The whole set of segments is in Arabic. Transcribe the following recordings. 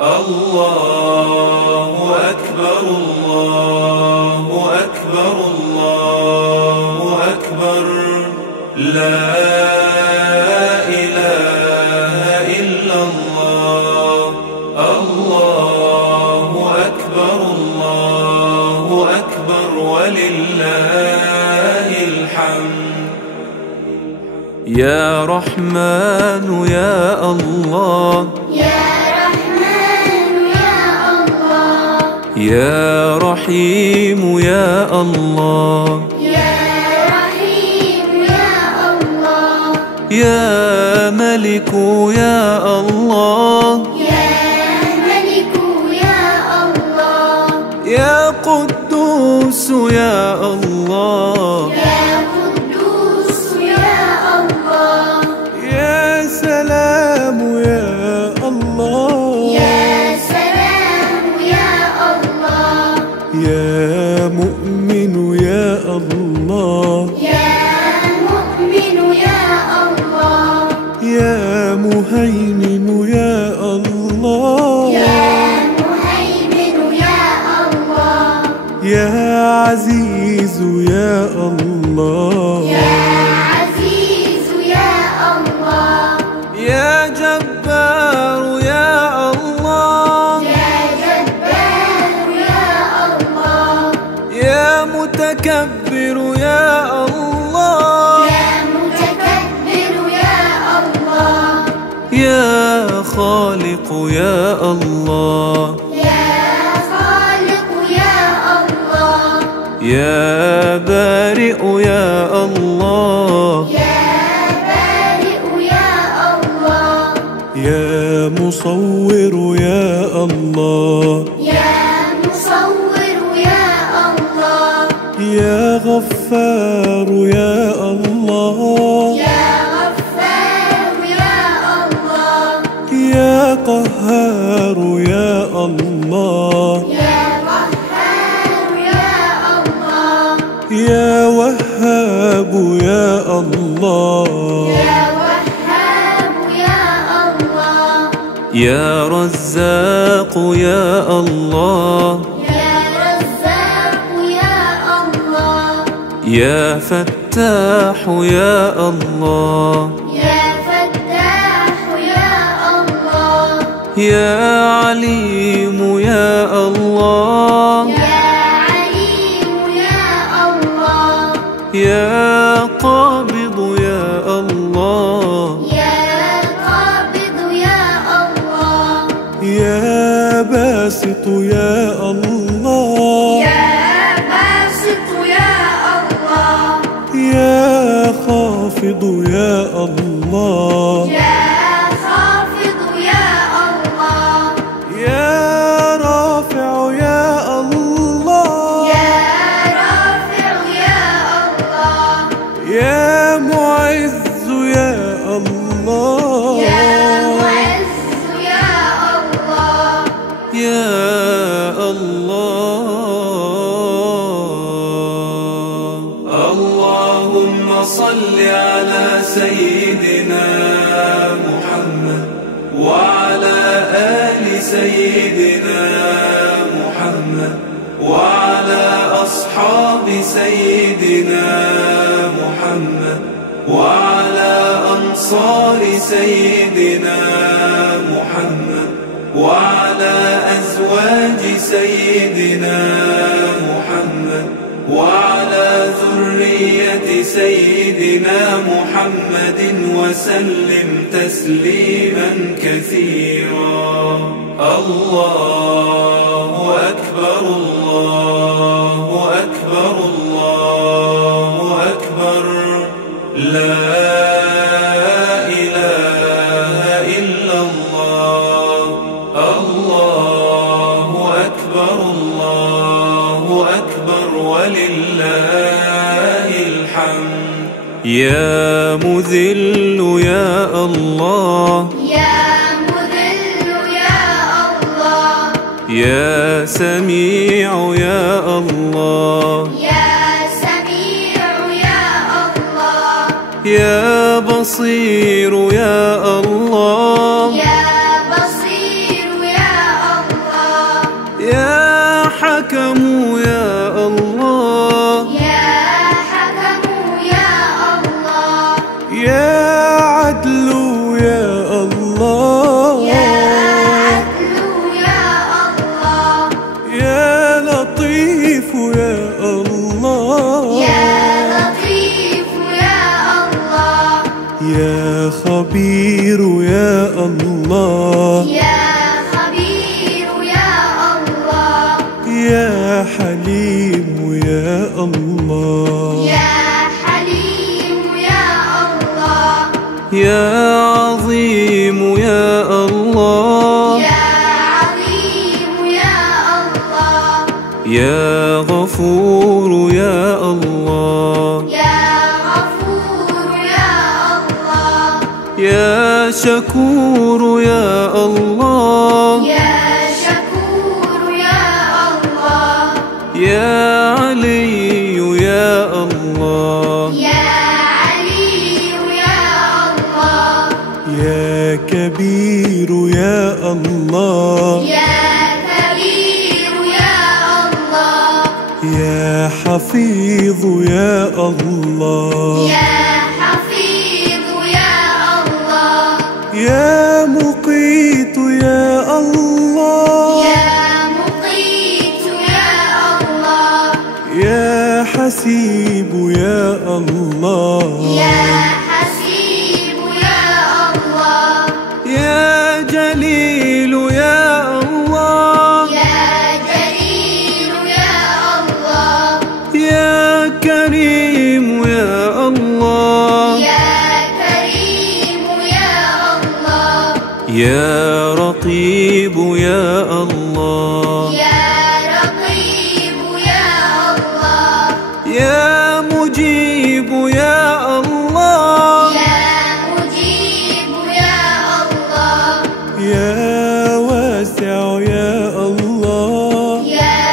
الله أكبر الله أكبر الله أكبر لا إله إلا الله الله أكبر ولله الحمد يا رحمن يا الله يا رحيم يا الله يا ملك يا الله يا قدوس يا الله يا سلام يا الله يا مؤمن يا الله يا مهيمن يا الله يا عزيز يا الله يا جبار يا الله يا متكبر يا الله يا خالق يا الله يا بارئ يا الله يا مصور يا الله يا غفار يا الله يا قهار يا الله يا وهاب يا الله يا رزاق يا الله يا فتاح يا الله يا عليم يا الله يا قابض يا الله يا باسط يا الله يا خافض يا الله يا رافع يا الله يا معز يا الله يا الله اللهم صل على سيدنا محمد وعلى آل سيدنا محمد وعلى أصحاب سيدنا محمد وعلى أنصار سيدنا محمد وعلى أزواج سيدنا محمد وعلى ذرية سيدنا محمد وسلم تسليما كثيرا الله أكبر الله أكبر الله أكبر لا إله إلا الله الله أكبر ولله الحمد يا مذل يا الله يا سميع يا الله يا بصير يا الله يا بصير يا حكم يا الله، يا حكم يا الله، يا عدل يا الله، يا عدل يا الله، يا لطيف يا الله، يا لطيف يا الله، يا خبير يا الله، يا خبير يا الله، يا حليم يا الله، يا حليم يا الله، يا عظيم يا الله، يا عظيم يا الله، يا غفور يا الله، يا غفور يا الله، يا شكور يا الله، يا شكور يا الله، يا علي يا الله، يا علي يا الله، يا كبير يا الله، يا كبير يا الله، يا حفيظ يا الله، يا حفيظ يا الله، يا مقيت يا الله، يا مقيت يا الله، يا حسيب يا الله، يا حسيب يا الله، يا جليل يا الله، يا جليل يا الله، يا كريم يا الله، يا كريم يا الله، يا رقيب يا الله، يا رقيب يا الله، يا مجيب يا الله، يا مجيب يا الله، يا واسع يا الله، يا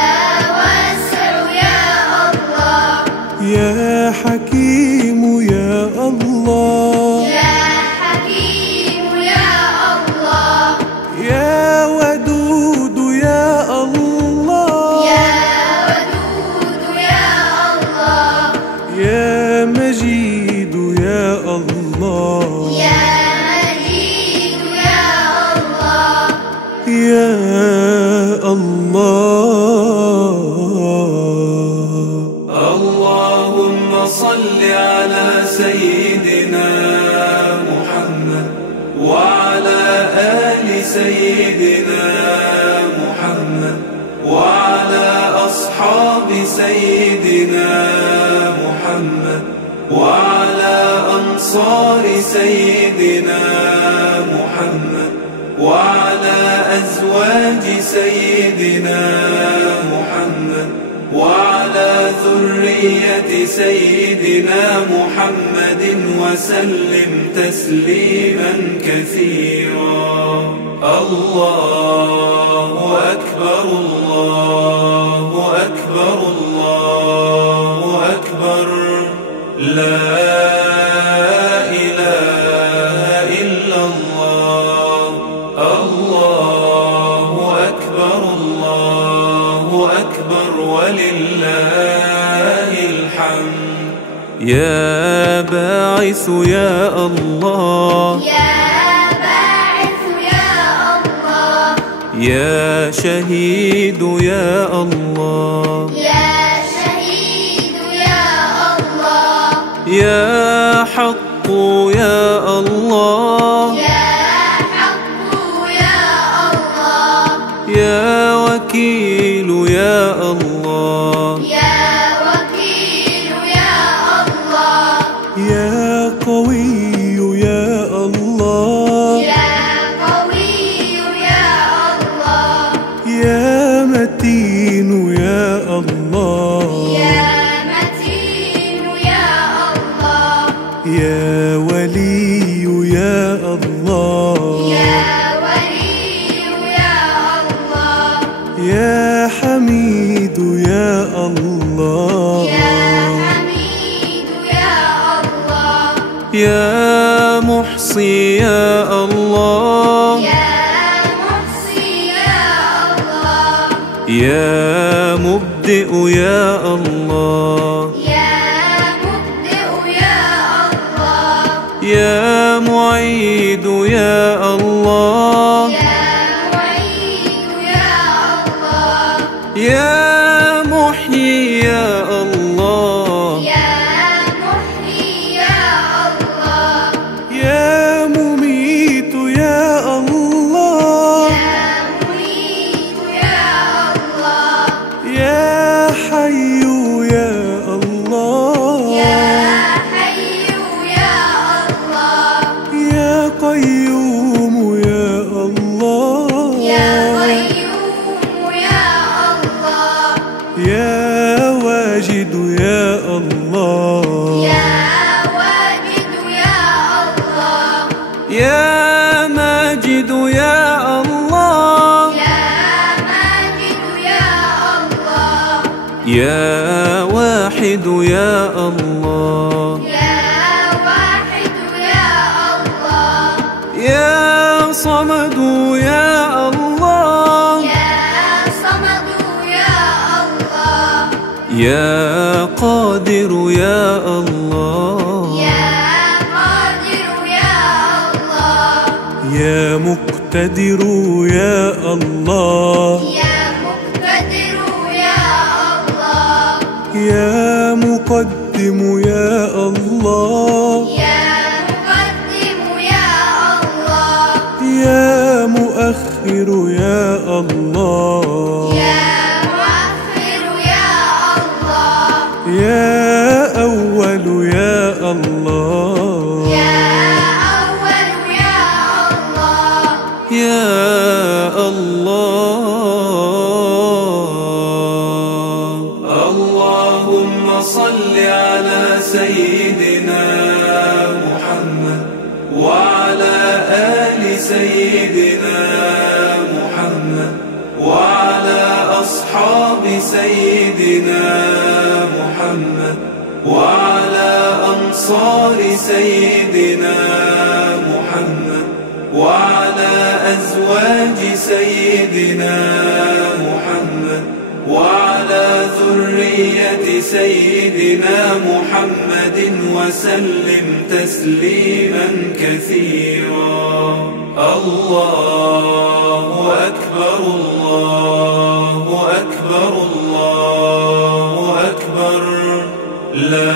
واسع يا الله، يا حكيم يا الله، يا حكيم يا الله، يا ودود يا الله، يا ودود يا الله، يا مجيد يا الله، يا مجيد يا الله، يا الله. اللهم صل على سيدنا محمد وعلى آل سيدنا محمد وعلى أصحاب سيدنا محمد وعلى أنصار سيدنا محمد وعلى أزواج سيدنا محمد وعلى ذرية سيدنا محمد وسلم تسليما كثيرا. الله أكبر الله أكبر الله أكبر، لا إله إلا الله. الله أكبر الله أكبر ولله الحمد. يا باعث يا الله، يا باعث يا الله، يا شهيد يا الله، يا شهيد يا الله، يا حق يا الله، يا حق يا الله، يا وكيل يا الله، يا وكيل يا الله، يا قوي يا الله، يا قوي يا الله، يا متين يا الله، يا متين يا الله، يا ولي يا الله، يا ولي يا الله، يا حميد يا الله، يا حميد يا الله، يا محصي يا الله، يا محصي يا الله، يا مبدئ يا الله، يا مبدئ يا الله، يا معيد يا الله، يا معيد يا الله، يا محيي يا الله، يا محيي يا الله، يا مميت يا الله، يا مميت يا الله، يا حي يا الله، يا حي يا الله، يا قيوم يا الله، يا قيوم يا الله، يا واجد يا الله، يا واجد يا الله، يا ماجد يا الله، يا ماجد يا الله، يا واحد يا الله، يا واحد يا الله، يا صمد يا الله، يا صمد يا الله، يا قادر يا الله، يا قادر يا الله، يا مقتدر يا الله، يا مقتدر يا الله، يا مقدم يا الله، يا مقدم يا الله، يا مؤخر يا الله، يا مؤخر يا الله، يا أول يا الله، يا أول يا الله، يا الله. اللهم صل على سيدنا محمد وعلى آل سيدنا محمد وعلى أصحاب سيدنا محمد وعلى أنصار سيدنا محمد وعلى أزواج سيدنا محمد وعلى ذرية سيدنا محمد وسلم تسليما كثيرا. الله أكبر الله أكبر الله أكبر، لا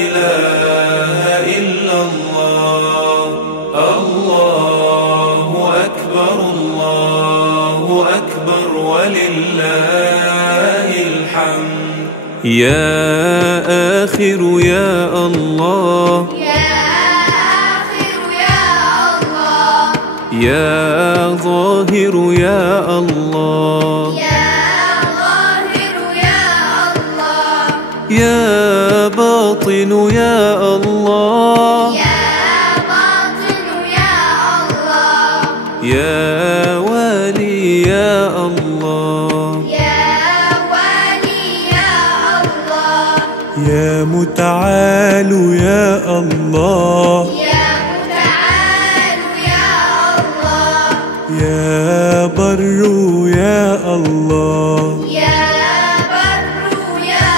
إله إلا الله. الله أكبر الله أكبر ولله الحمد. يا آخر يا الله، يا آخر يا الله، يا ظاهر يا الله، يا ظاهر يا الله، يا باطن يا الله، يا باطن يا الله، يا والي يا الله، يا والي يا الله، يا متعال يا الله، يا متعال يا الله، يا بر يا الله، يا بر يا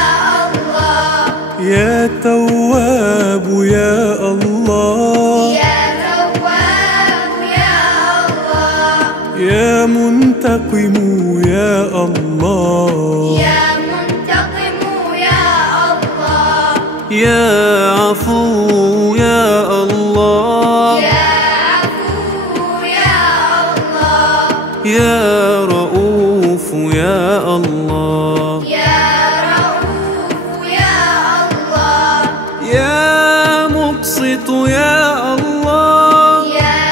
الله، يا تواب يا الله، يا تواب يا الله، يا منتقم يا الله، يا منتقم يا الله، يا عفو يا الله، يا عفو يا الله، يا رؤوف يا الله، يا رؤوف يا الله، يا مبسط يا الله، يا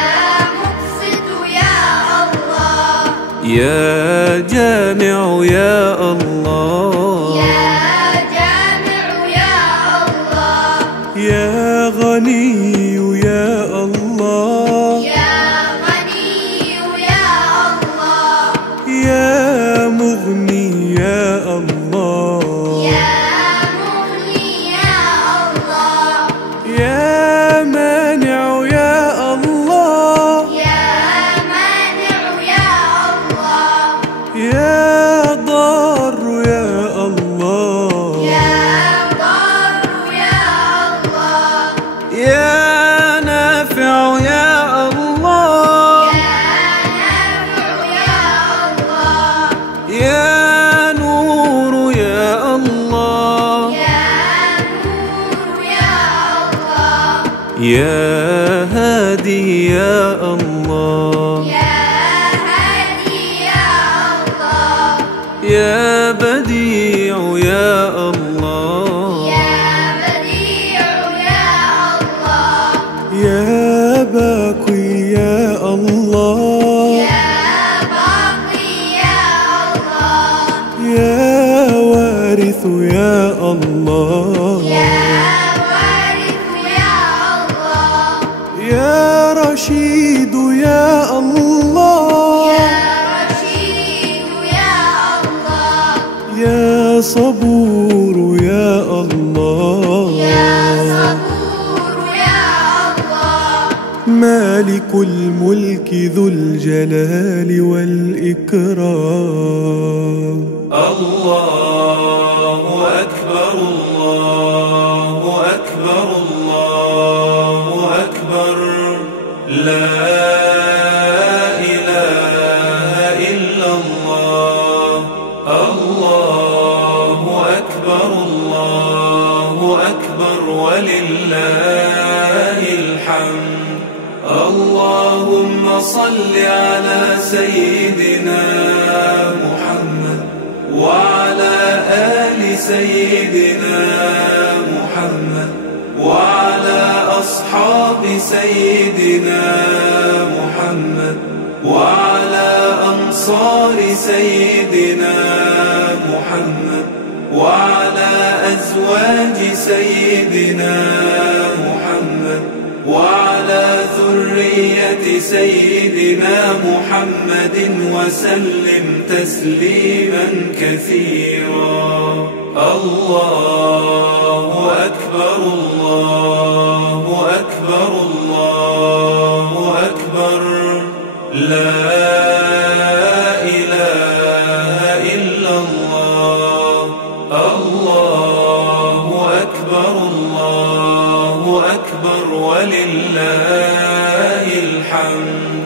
مقسط يا الله، يا جامع يا الله، يا جامع يا الله، يا غني يا الله، يا غني يا الله، يا مغني يا الله، يا مغني يا الله، يا مانع يا الله، يا مانع يا الله، يا هادي يا الله، يا هادي يا الله، يا بديع يا الله، يا بديع يا الله، يا باقي يا الله، يا باقي يا الله، يا وارث يا الله، يا وارث يا الله، يا رشيد يا الله، يا رشيد يا الله، يا صبور يا الله، يا صبور يا الله، مالك الملك ذو الجلال والإكرام. الله أكبر الله أكبر الله أكبر، لا إله إلا الله. الله أكبر الله أكبر ولله الحمد. اللهم صل على سيدنا محمد وعلى آل سيدنا محمد وعلى أصحاب سيدنا محمد وعلى أنصار سيدنا محمد وعلى أزواج سيدنا محمد وعلى ذرية سيدنا محمد وسلم تسليما كثيرا. الله أكبر الله أكبر الله أكبر، لا إله إلا الله. الله أكبر الله أكبر ولله الحمد.